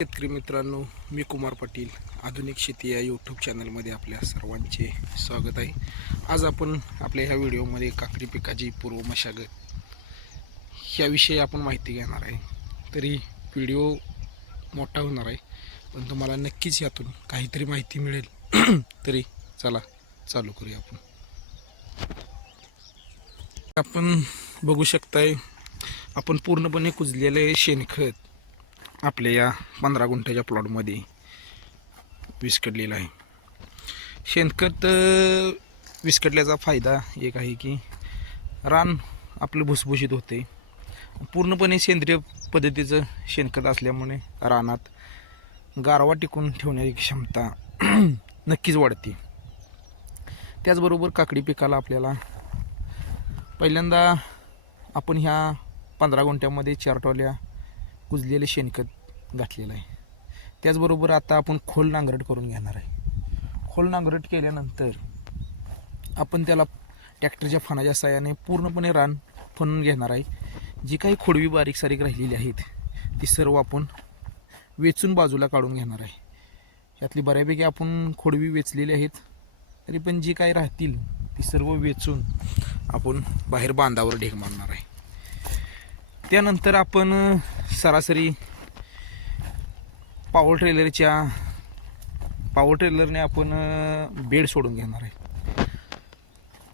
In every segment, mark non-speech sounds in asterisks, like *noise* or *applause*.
शेतकरी मित्रांनो मी कुमार पाटील आधुनिक शेती या यूट्यूब चॅनलमध्ये आपल्या सर्वांचे स्वागत आहे. आज आपण आपल्या ह्या व्हिडिओमध्ये काकडी पिकाची पूर्व मशागत ह्याविषयी आपण माहिती घेणार आहे. तरी व्हिडिओ मोठा होणार आहे पण तुम्हाला नक्कीच यातून काहीतरी माहिती मिळेल. *clears throat* तरी चला चालू करूया आपण. आपण बघू शकताय आपण पूर्णपणे कुजलेले शेणखत आपल्या या पंधरा गुंठ्याच्या प्लॉटमध्ये विस्कटलेला आहे. शेणखत विस्कटल्याचा फायदा एक आहे की रान आपलं भुसभुशीत होते. पूर्णपणे सेंद्रिय पद्धतीचं शेणखत असल्यामुळे रानात गारवा टिकून ठेवण्याची क्षमता *clears throat* नक्कीच वाढते. त्याचबरोबर काकडी पिकाला आपल्याला पहिल्यांदा आपण ह्या पंधरा गुंठ्यामध्ये चार टोल्या कुजलेले शेणखत घातलेलं आहे. त्याचबरोबर आता आपण खोल नांगरट करून घेणार आहे. खोल नांगरट केल्यानंतर आपण त्याला ट्रॅक्टरच्या फणाच्या सहाय्याने पूर्णपणे रान फणून घेणार आहे. जी काही खोडवी बारीक सारीक राहिलेली आहेत ती सर्व आपण वेचून बाजूला काढून घेणार आहे. यातली बऱ्यापैकी आपण खोडवी वेचलेली आहेत तरी पण जी काही राहतील ती सर्व वेचून आपण बाहेर बांधावर ढेग मारणार आहे. त्यानंतर आपण सरासरी पावर ट्रेलरच्या पावर ट्रेलरने आपण बेड सोडून घेणार आहे.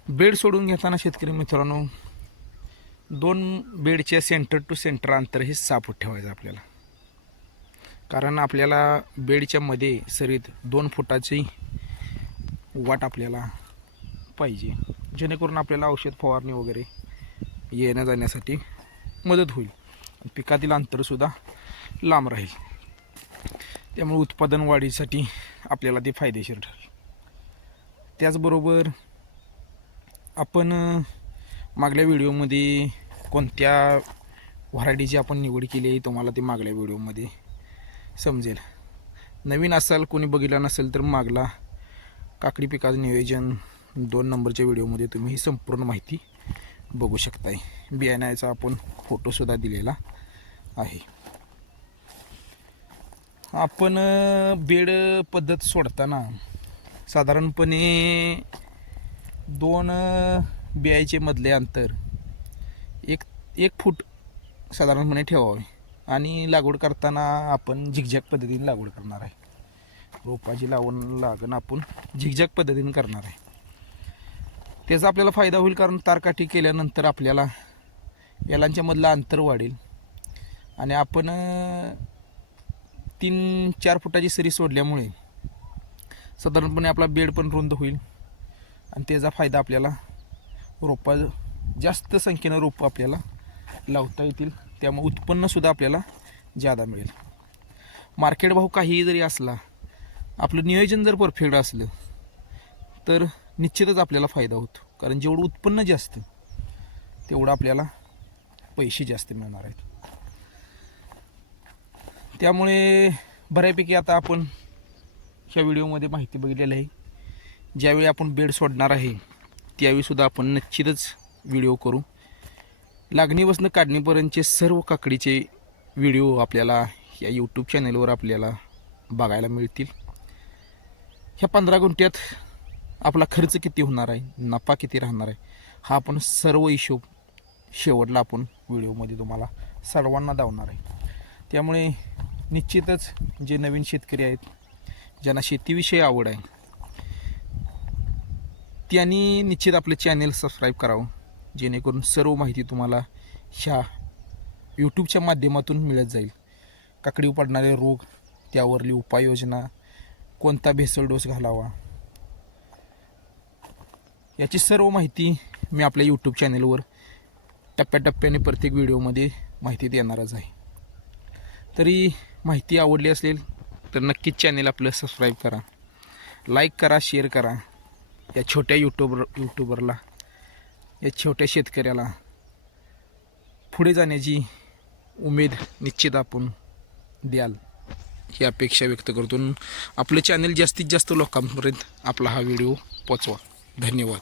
बेड सोडून घेताना शेतकरी मित्रांनो दोन बेडच्या सेंटर टू सेंटर अंतर हे साफूट ठेवायचं आपल्याला. कारण आपल्याला बेडच्या मध्ये सरीत दोन फुटाची वाट आपल्याला पाहिजे. जेणेकरून आपल्याला औषध फवारणी वगैरे येण्या जाण्यासाठी मदत होईल. पिकातील अंतरसुद्धा लांब राहील. त्यामुळे उत्पादन वाढीसाठी आपल्याला ते फायदेशीर ठरेल. त्याचबरोबर आपण मागल्या व्हिडिओमध्ये कोणत्या व्हरायटीची आपण निवड केली आहे तुम्हाला ते मागल्या व्हिडिओमध्ये समजेल. नवीन असाल कोणी बघितला नसेल तर मागला काकडी पिकाचं नियोजन दोन नंबरच्या व्हिडिओमध्ये तुम्ही ही संपूर्ण माहिती बघू शकताय. बियाण्याचा आपण फोटोसुद्धा दिलेला. आहे. आपण बेड पद्धत सोडताना साधारणपणे दोन बियायचे मधले अंतर एक एक फूट साधारणपणे ठेवावे आणि लागवड करताना आपण झिकझॅक पद्धतीने लागवड करणार आहे. रोपाची लावण लागण आपण झिकझॅक पद्धतीने करणार आहे. त्याचा आपल्याला फायदा होईल कारण तारकाठी केल्यानंतर आपल्याला यालांच्या मधलं अंतर वाढेल. आणि आपण तीन चार फुटाची सरी सोडल्यामुळे साधारणपणे आपला बेड पण रुंद होईल. आणि त्याचा फायदा आपल्याला रोपा जास्त संख्येनं रोपं आपल्याला लावता येतील. त्यामुळे उत्पन्नसुद्धा आपल्याला जादा मिळेल. मार्केट भाव काहीही जरी असला आपलं नियोजन जर परफेक्ट असलं तर निश्चितच आपल्याला फायदा होतो. कारण जेवढं उत्पन्न जास्त तेवढं आपल्याला पैसे जास्त मिळणार आहेत. त्यामुळे बऱ्यापैकी आता आपण ह्या व्हिडिओमध्ये माहिती बघितलेली आहे. ज्यावेळी आपण बेड सोडणार आहे त्यावेळीसुद्धा आपण निश्चितच व्हिडिओ करू. लागणीपासून काढणीपर्यंतचे सर्व काकडीचे व्हिडिओ आपल्याला या यूट्यूब चॅनलवर आपल्याला बघायला मिळतील. ह्या पंधरा गुंठ्यात आपला खर्च किती होणार आहे नफा किती राहणार आहे हा आपण सर्व हिशोब शेवटला आपण व्हिडिओमध्ये तुम्हाला सर्वांना दावणार आहे. त्यामुळे निश्चितच जे नवीन शेतकरी आहेत ज्यांना शेतीविषयी आवड आहे त्यांनी निश्चित आपलं चॅनेल सबस्क्राईब करावं. जेणेकरून सर्व माहिती तुम्हाला ह्या यूट्यूबच्या माध्यमातून मिळत जाईल. काकडी पडणारे रोग त्यावरली उपाययोजना कोणता भेसळ डोस घालावा याची सर्व माहिती मी आपल्या यूट्यूब चॅनेलवर टप्प्याटप्प्याने प्रत्येक व्हिडिओमध्ये माहिती देणारच आहे. तरी माहिती आवडली असेल तर नक्कीच चॅनेल आपलं सबस्क्राईब करा. लाईक करा शेअर करा. या छोट्या यूट्यूबर यूट्यूबरला या छोट्या शेतकऱ्याला पुढे जाण्याची उमेद निश्चित आपण द्याल ही अपेक्षा व्यक्त करतो. आपलं चॅनल जास्तीत जास्त लोकांपर्यंत आपला हा व्हिडिओ पोचवा धन्यवाद.